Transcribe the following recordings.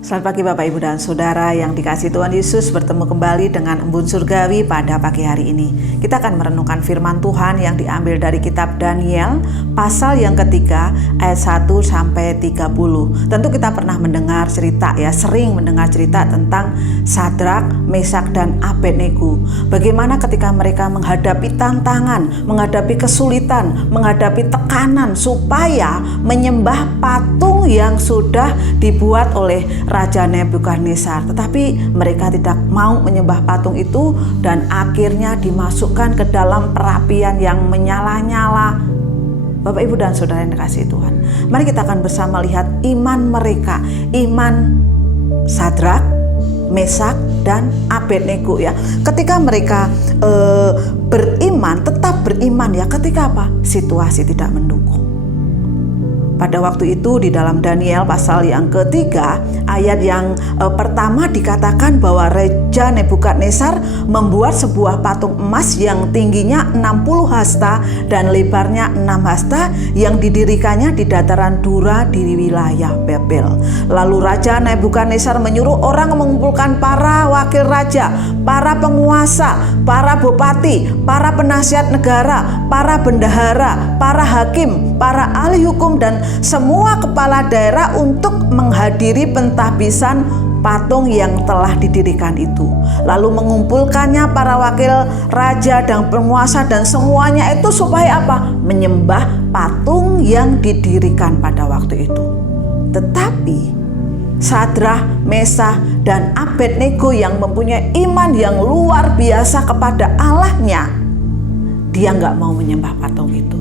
Selamat pagi Bapak, Ibu, dan Saudara yang dikasihi Tuhan Yesus. Bertemu kembali dengan Embun Surgawi pada pagi hari ini. Kita akan merenungkan firman Tuhan yang diambil dari kitab Daniel pasal yang ketiga ayat 1 sampai 30. Tentu kita pernah mendengar cerita sering mendengar cerita tentang Sadrak, Mesak, dan Abednego. Bagaimana ketika mereka menghadapi tantangan, menghadapi kesulitan, menghadapi tekanan supaya menyembah patung yang sudah dibuat oleh Raja Nebukadnezar, tetapi mereka tidak mau menyembah patung itu dan akhirnya dimasukkan ke dalam perapian yang menyala-nyala. Bapak, Ibu, dan Saudara yang dikasihi Tuhan, mari kita akan bersama lihat iman mereka, iman Sadrak, Mesak, dan Abednego Ketika mereka beriman, tetap beriman ketika apa? Situasi tidak mendukung. Pada waktu itu di dalam Daniel pasal yang ketiga ayat yang pertama dikatakan bahwa Raja Nebukadnezar membuat sebuah patung emas yang tingginya 60 hasta dan lebarnya 6 hasta yang didirikannya di dataran Dura di wilayah Babel. Lalu Raja Nebukadnezar menyuruh orang mengumpulkan para wakil raja, para penguasa, para bupati, para penasihat negara, para bendahara, para hakim, para ahli hukum, dan semua kepala daerah untuk menghadiri pentahbisan patung yang telah didirikan itu. Lalu mengumpulkannya para wakil raja dan penguasa dan semuanya itu supaya apa? Menyembah patung yang didirikan pada waktu itu. Tetapi Sadrak, Mesak, dan Abednego yang mempunyai iman yang luar biasa kepada Allahnya, dia nggak mau menyembah patung itu.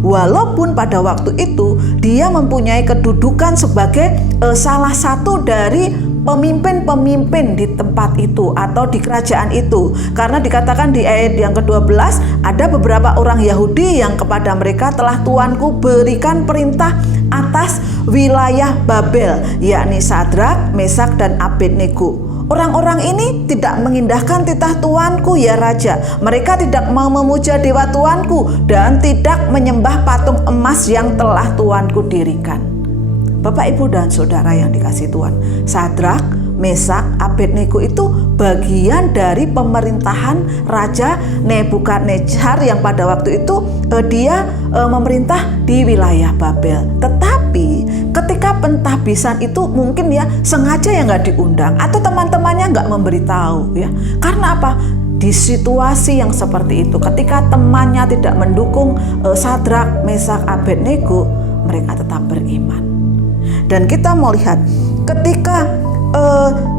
Walaupun pada waktu itu dia mempunyai kedudukan sebagai salah satu dari pemimpin-pemimpin di tempat itu atau di kerajaan itu, karena dikatakan di ayat yang ke-12 ada beberapa orang Yahudi yang kepada mereka telah Tuanku berikan perintah atas wilayah Babel, yakni Sadrak, Mesak, dan Abednego. Orang-orang ini tidak mengindahkan titah Tuanku ya Raja. Mereka tidak mau memuja dewa Tuanku dan tidak menyembah patung emas yang telah Tuanku dirikan. Bapak, Ibu, dan Saudara yang dikasihi Tuhan, Sadrak, Mesak, Abednego itu bagian dari pemerintahan Raja Nebukadnezar yang pada waktu itu dia memerintah di wilayah Babel. Tetapi ketika pentahbisan itu mungkin sengaja nggak diundang atau teman-temannya nggak memberitahu Karena apa? Di situasi yang seperti itu, ketika temannya tidak mendukung Sadrak, Mesak, Abednego, mereka tetap beriman. Dan kita mau lihat ketika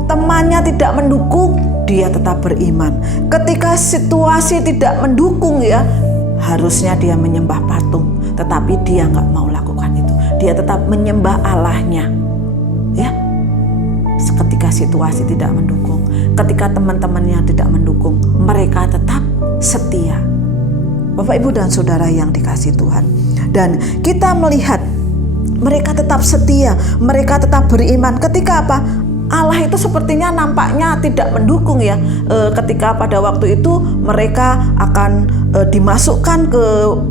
temannya tidak mendukung, dia tetap beriman. Ketika situasi tidak mendukung harusnya dia menyembah patung, tetapi dia nggak mau lakukan itu. Dia tetap menyembah Allahnya. Ketika situasi tidak mendukung, ketika teman-temannya tidak mendukung, mereka tetap setia. Bapak, Ibu, dan Saudara yang dikasihi Tuhan, dan kita melihat mereka tetap setia, mereka tetap beriman. Ketika apa? Allah itu sepertinya nampaknya tidak mendukung ketika pada waktu itu mereka akan dimasukkan ke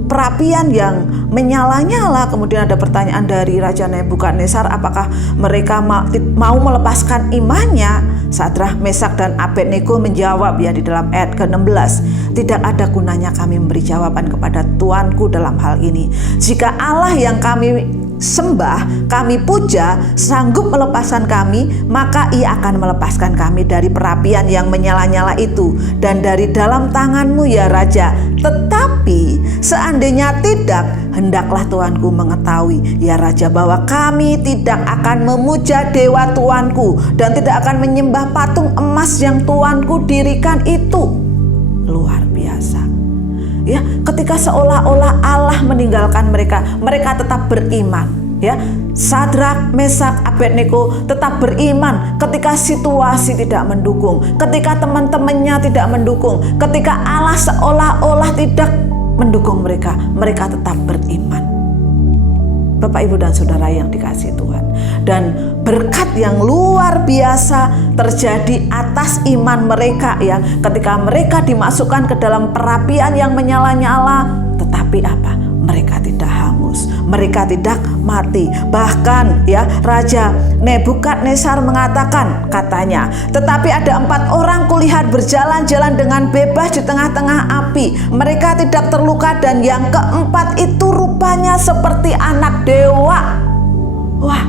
perapian yang menyala-nyala. Kemudian ada pertanyaan dari Raja Nebukadnezar, apakah mereka mau melepaskan imannya? Sadrak, Mesak, dan Abednego menjawab di dalam ayat ke-16, tidak ada gunanya kami memberi jawaban kepada Tuanku dalam hal ini. Jika Allah yang kami sembah, kami puja, sanggup melepaskan kami, maka Ia akan melepaskan kami dari perapian yang menyala-nyala itu dan dari dalam tanganmu ya Raja. Tetapi seandainya tidak, hendaklah Tuanku mengetahui ya Raja bahwa kami tidak akan memuja dewa Tuanku dan tidak akan menyembah patung emas yang Tuanku dirikan itu. Luar biasa. Ketika seolah-olah Allah meninggalkan mereka, mereka tetap beriman. Sadrak, Mesak, Abednego tetap beriman ketika situasi tidak mendukung, ketika teman-temannya tidak mendukung, ketika Allah seolah-olah tidak mendukung mereka, mereka tetap beriman. Bapak, Ibu, dan Saudara yang dikasihi Tuhan, dan berkat yang luar biasa terjadi atas iman mereka ketika mereka dimasukkan ke dalam perapian yang menyala-nyala, tetapi apa? Mereka tidak hangus, mereka tidak mati. Bahkan ya, Raja Nebukadnezar mengatakan, katanya, tetapi ada 4 orang kulihat berjalan-jalan dengan bebas di tengah-tengah api. Mereka tidak terluka, dan yang keempat itu rupanya seperti anak dewa. Wah,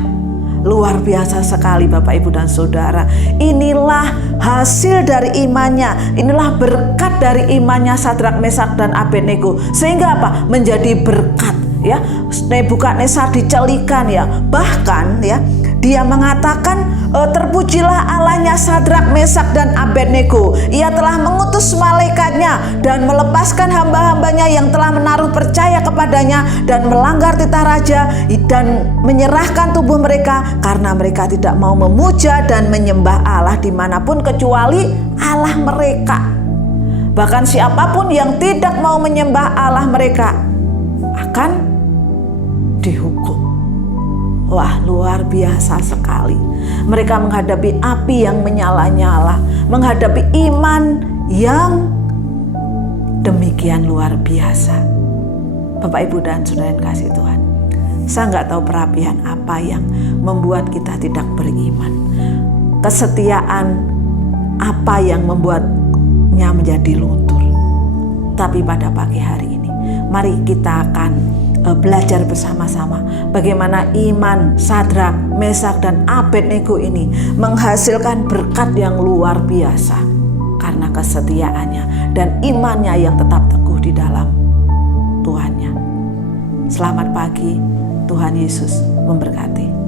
luar biasa sekali Bapak Ibu dan Saudara. Inilah hasil dari imannya, inilah berkat dari imannya Sadrak, Mesak dan Abednego. Sehingga apa? Menjadi berkat ya. Nebukadnezar dicelikan ya. Bahkan ya, dia mengatakan, terpujilah Allahnya Sadrak, Mesak dan Abednego. Ia telah mengutus malaikatnya dan melepaskan hamba-hambanya yang telah menaruh percaya kepadanya dan melanggar titah raja, dan menyerahkan tubuh mereka karena mereka tidak mau memuja dan menyembah Allah dimanapun kecuali Allah mereka. Bahkan siapapun yang tidak mau menyembah Allah mereka akan dihukum. Wah, luar biasa sekali. Mereka menghadapi api yang menyala-nyala, menghadapi iman yang demikian luar biasa. Bapak Ibu dan Saudara yang kasih Tuhan, saya nggak tahu perapian apa yang membuat kita tidak beriman. Kesetiaan apa yang membuatnya menjadi luntur. Tapi pada pagi hari ini, mari kita akan belajar bersama-sama bagaimana iman Sadrak, Mesak dan Abednego ini menghasilkan berkat yang luar biasa karena kesetiaannya dan imannya yang tetap teguh di dalam Tuhannya. Selamat pagi, Tuhan Yesus memberkati.